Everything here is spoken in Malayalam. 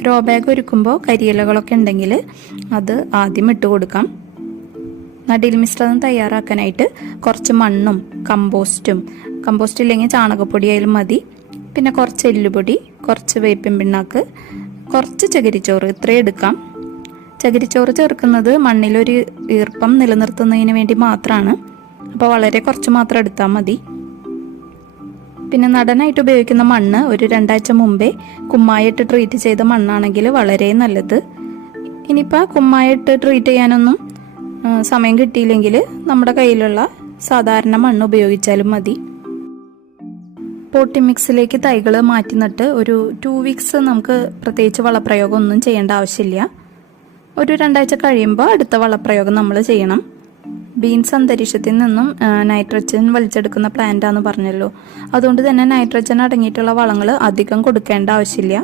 ഗ്രോ ബാഗ് ഒരുക്കുമ്പോൾ കരിയിലകളൊക്കെ ഉണ്ടെങ്കിൽ അത് ആദ്യം ഇട്ട് കൊടുക്കാം. നടീൽ മിശ്രിതം തയ്യാറാക്കാനായിട്ട് കുറച്ച് മണ്ണും കമ്പോസ്റ്റ് ഇല്ലെങ്കിൽ ചാണകപ്പൊടി ആയാലും മതി, പിന്നെ കുറച്ച് എല്ലുപൊടി, കുറച്ച് വേപ്പിൻ പിണ്ണാക്ക്, കുറച്ച് ചകിരിച്ചോറ്, ഇത്രയും എടുക്കാം. ചകിരിച്ചോറ് ചേർക്കുന്നത് മണ്ണിലൊരു ഈർപ്പം നിലനിർത്തുന്നതിന് വേണ്ടി മാത്രമാണ്. അപ്പോൾ വളരെ കുറച്ച് മാത്രം എടുത്താൽ മതി. പിന്നെ നടനായിട്ട് ഉപയോഗിക്കുന്ന മണ്ണ് ഒരു 2 ആഴ്ച മുമ്പേ കുമ്മായിട്ട് ട്രീറ്റ് ചെയ്ത മണ്ണാണെങ്കിൽ വളരെ നല്ലത്. ഇനിയിപ്പോൾ കുമ്മായിട്ട് ട്രീറ്റ് ചെയ്യാനൊന്നും സമയം കിട്ടിയില്ലെങ്കിൽ നമ്മുടെ കയ്യിലുള്ള സാധാരണ മണ്ണ് ഉപയോഗിച്ചാലും മതി. പോട്ടി മിക്സിലേക്ക് തൈകൾ മാറ്റി നട്ട് ഒരു 2 വീക്സ് നമുക്ക് പ്രത്യേകിച്ച് വളപ്രയോഗം ഒന്നും ചെയ്യേണ്ട ആവശ്യമില്ല. ഒരു 2 ആഴ്ച കഴിയുമ്പോൾ അടുത്ത വളപ്രയോഗം നമ്മൾ ചെയ്യണം. ബീൻസ് അന്തരീക്ഷത്തിൽ നിന്നും നൈട്രജൻ വലിച്ചെടുക്കുന്ന പ്ലാന്റാന്ന് പറഞ്ഞല്ലോ. അതുകൊണ്ട് തന്നെ നൈട്രജൻ അടങ്ങിയിട്ടുള്ള വളങ്ങൾ അധികം കൊടുക്കേണ്ട ആവശ്യമില്ല.